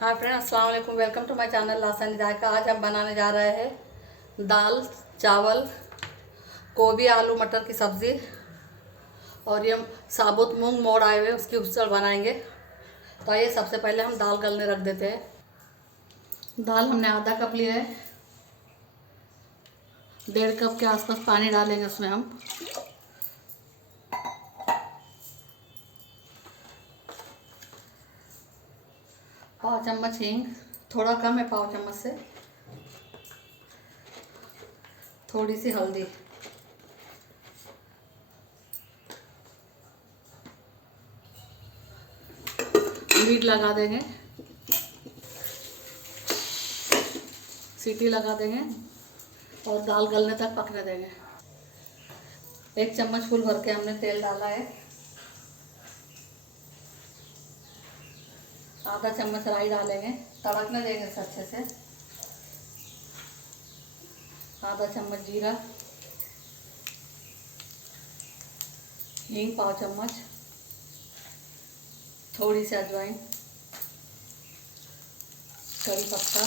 Hi friend, अस्सलाम वालेकुम। Welcome to my channel लासानी जायका। आज हम बनाने जा रहे हैं दाल चावल गोभी आलू मटर की सब्ज़ी। और ये साबुत मूंग मोड़ आए हुए उसकी उसड़ बनाएंगे। तो आइए सबसे पहले हम दाल गलने रख देते हैं। दाल हमने आधा कप लिया है। 1.5 कप के आसपास पानी डालेंगे उसमें हम। पाव चम्मच हींग, थोड़ा कम है पाव चम्मच से। थोड़ी सी हल्दी, लीड लगा देंगे, सीटी लगा देंगे और दाल गलने तक पकने देंगे। 1 चम्मच फुल भर के हमने तेल डाला है। आधा चम्मच राई डालेंगे, तड़कने देंगे इसे अच्छे से। आधा चम्मच जीरा, हींग पाव चम्मच, थोड़ी सी अजवाइन, कड़ी पत्ता।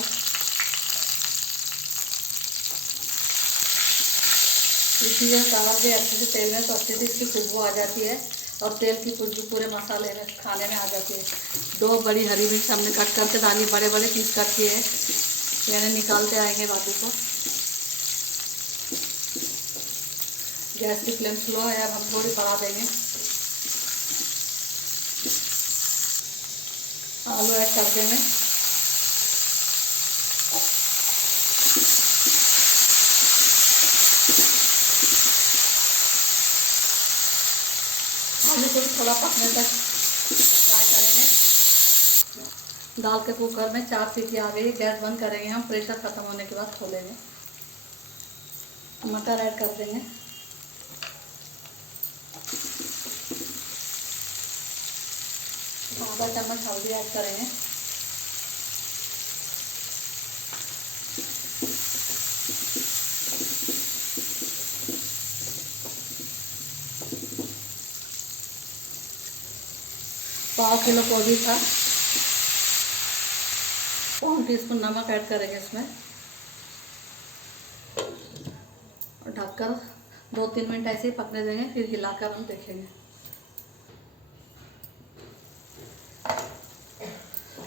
इसीलिए डाल के अच्छे से तेल में तो अच्छे से इसकी खुशबू आ जाती है और तेल की खुशबू पूरे मसाले में खाने में आ जाती है। 2 बड़ी हरी मिर्च हमने कट करके डाली, बड़े बड़े पीस कट किए हैं। यानी निकालते आएंगे बाजू को। गैस की फ्लेम स्लो है, अब हम थोड़ी बढ़ा देंगे। आलू ऐड कर देंगे। आलू को भी थोड़ा पकने तक फ्राई करेंगे। दाल के कुकर में 4 सीटी आ गई। गैस बंद करेंगे हम, प्रेशर ख़त्म होने के बाद खोलेंगे। मटर ऐड कर देंगे। आधा चम्मच हल्दी ऐड करेंगे। पाव किलो गोभी था। 1 टीस्पून नमक ऐड करेंगे इसमें और ढककर 2-3 मिनट ऐसे ही पकने देंगे, फिर हिलाकर हम देखेंगे।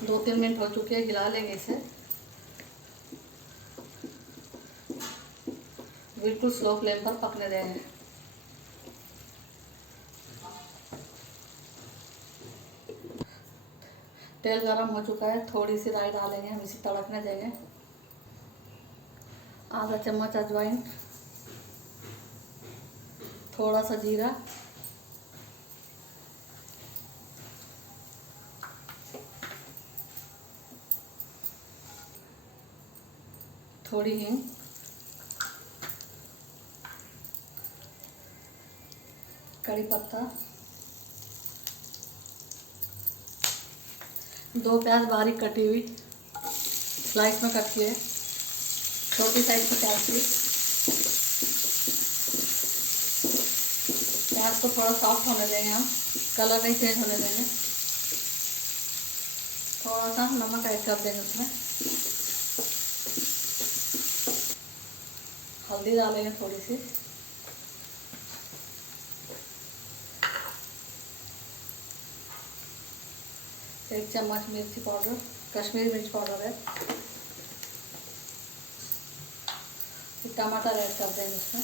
2-3 मिनट हो चुके हैं, हिला लेंगे इसे। बिल्कुल स्लो फ्लेम पर पकने देंगे। तेल गरम हो चुका है, थोड़ी सी राई डालेंगे हम, इसे तड़कने देंगे। आधा चम्मच अजवाइन, थोड़ा सा जीरा, थोड़ी हींग, कड़ी पत्ता, 2 प्याज बारीक कटी हुई, स्लाइस में कट किए, छोटी साइज की प्याज थी। प्याज को थोड़ा सॉफ्ट होने देंगे हम, कलर नहीं चेंज होने देंगे। थोड़ा सा नमक ऐड कर देंगे उसमें। हल्दी डालेंगे थोड़ी सी। एक चम्मच मिर्ची पाउडर, कश्मीरी मिर्च पाउडर है। टमाटर ऐड कर देंगे उसमें।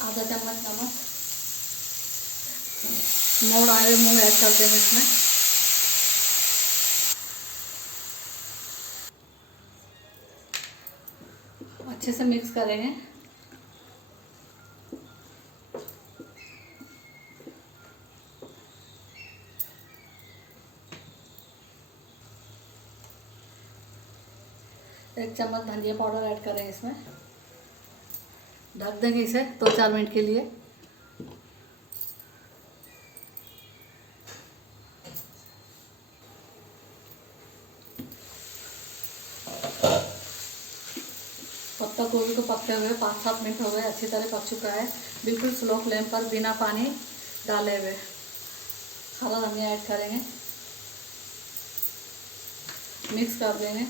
आधा चम्मच नमक, मोड़ आए हुए मूंग ऐड कर देंगे इसमें। अच्छे से मिक्स करेंगे। एक चम्मच धनिया पाउडर ऐड करेंगे इसमें। ढक देंगे इसे 2-4 मिनट के लिए। पत्ता गोभी को पकते हुए 5-7 मिनट हो गए, अच्छी तरह पक चुका है। बिल्कुल स्लो फ्लेम पर बिना पानी डाले हुए हरा धनिया ऐड करेंगे, मिक्स कर देंगे।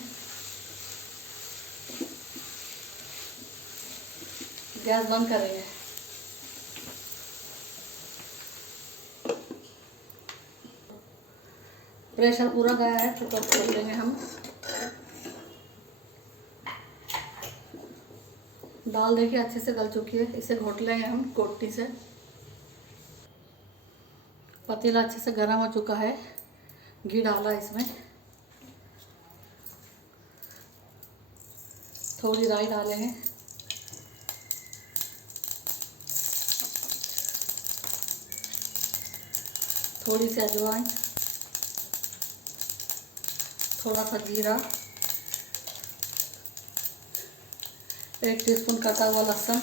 गैस बंद करेंगे। प्रेशर पूरा गया है, कुकर खोल देंगे हम। दाल देखिए अच्छे से गल चुकी है, इसे घोट लेंगे हम गोटी से। पतीला अच्छे से गर्म हो चुका है, घी डाला इसमें, थोड़ी राई डालेंगे, थोड़ी सी अजवाइन, थोड़ा सा जीरा, 1 टीस्पून कटा हुआ लहसुन,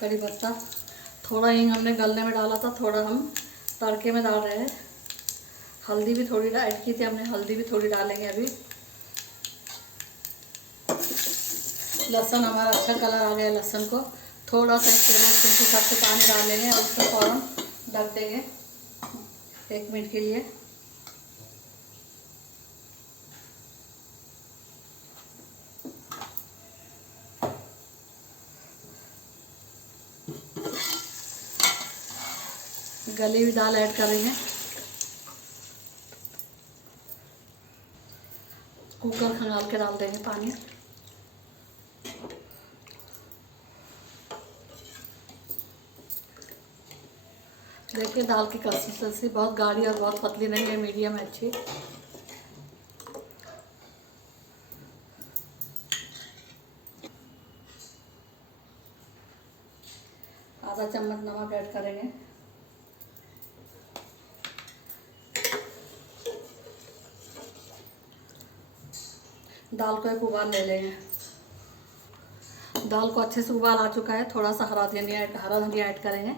कड़ी पत्ता, थोड़ा हींग हमने गलने में डाला था, थोड़ा हम तड़के में डाल रहे हैं। हल्दी भी थोड़ी ऐड की थी हमने, हल्दी भी थोड़ी डालेंगे अभी। लहसुन हमारा अच्छा कलर आ गया लहसुन को, थोड़ा सा 1 टेबलस्पून के हिसाब से पानी डाल लेंगे और उसको फ़ौरन ढक देंगे 1 मिनट के लिए। गली हुई दाल ऐड करेंगे, कुकर खंगाल के डाल देंगे पानी। देखिए दाल की कंसिस्टेंसी बहुत गाढ़ी और बहुत पतली नहीं है, मीडियम है, अच्छी। आधा चम्मच नमक ऐड करेंगे। दाल को एक उबाल ले लेंगे। दाल को अच्छे से उबाल आ चुका है, थोड़ा सा हरा धनिया ऐड करेंगे।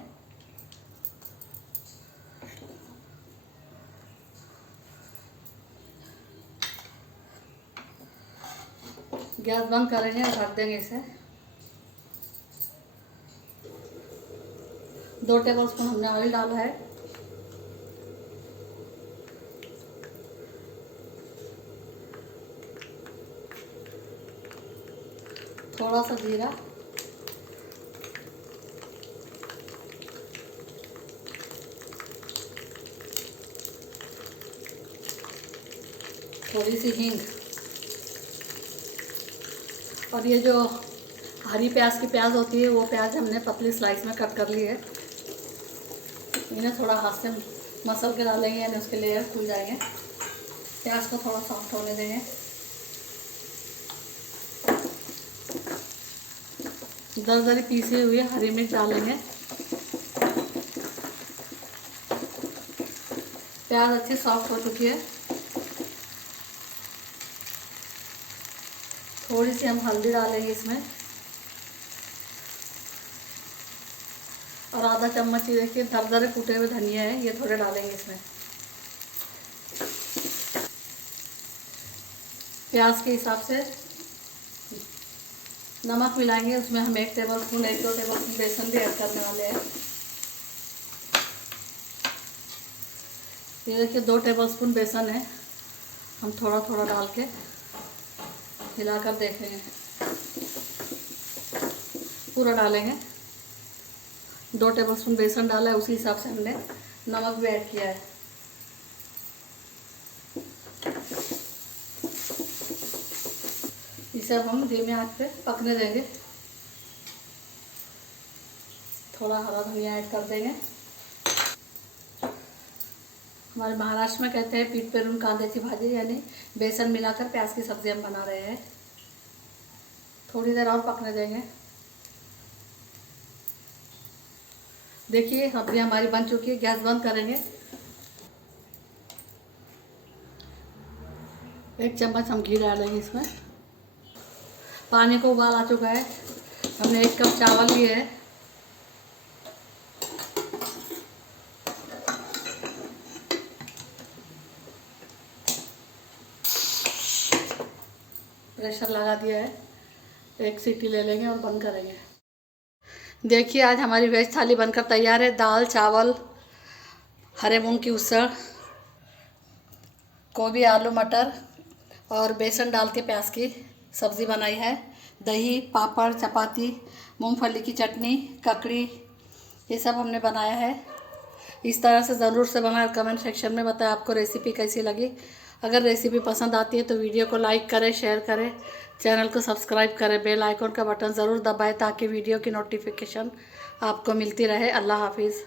गैस बंद करेंगे और ढक देंगे इसे। 2 टेबलस्पून हमने ऑयल डाला है, थोड़ा सा जीरा, थोड़ी सी हींग, और ये जो हरी प्याज की प्याज होती है वो प्याज हमने पतली स्लाइस में कट कर ली है। इन्हें थोड़ा हाथ से मसल के डालेंगे, यानी उसके लेयर खुल जाएंगे। प्याज को थोड़ा सॉफ्ट होने देंगे। दरदरी पीसी हुई हरी मिर्च डालेंगे। प्याज अच्छी सॉफ्ट हो चुकी है, थोड़ी सी हम हल्दी डालेंगे इसमें, और आधा चम्मच ये देखिए दरदरे कूटे हुए धनिया है, ये थोड़े डालेंगे इसमें। प्याज के हिसाब से नमक मिलाएंगे, उसमें हम 1 टेबलस्पून 1-2 टेबलस्पून बेसन भी ऐड करने वाले हैं। ये देखिए 2 टेबलस्पून बेसन है, हम थोड़ा थोड़ा डाल के हिलाकर देखेंगे। पूरा डालेंगे, 2 टेबलस्पून बेसन डाला है, उसी हिसाब से हमने नमक भी ऐड किया है। इसे अब हम धीमे आंच पे पकने देंगे। थोड़ा हरा धनिया ऐड कर देंगे। हमारे महाराष्ट्र में कहते हैं पीठ पेरून कांद्याची भाजी, यानी बेसन मिलाकर प्याज की सब्जी हम बना रहे हैं। थोड़ी देर और पकने देंगे। देखिए सब्जी हमारी बन चुकी है, गैस बंद करेंगे। 1 चम्मच हम घी डालेंगे इसमें। पानी को उबाल आ चुका है, हमने 1 कप चावल लिए है। प्रेशर लगा दिया है, एक सीटी ले लेंगे और बंद करेंगे। देखिए आज हमारी वेज थाली बनकर तैयार है। दाल, चावल, हरे मूंग की उसळ, गोभी, आलू, मटर और बेसन डाल के प्याज की सब्ज़ी बनाई है। दही, पापड़, चपाती, मूंगफली की चटनी, ककड़ी, ये सब हमने बनाया है। इस तरह से ज़रूर से बनाकर कमेंट सेक्शन में बताएं आपको रेसिपी कैसी लगी। अगर रेसिपी पसंद आती है तो वीडियो को लाइक करें, शेयर करें, चैनल को सब्सक्राइब करें, बेल आइकॉन का बटन ज़रूर दबाएं ताकि वीडियो की नोटिफिकेशन आपको मिलती रहे। अल्लाह हाफिज़।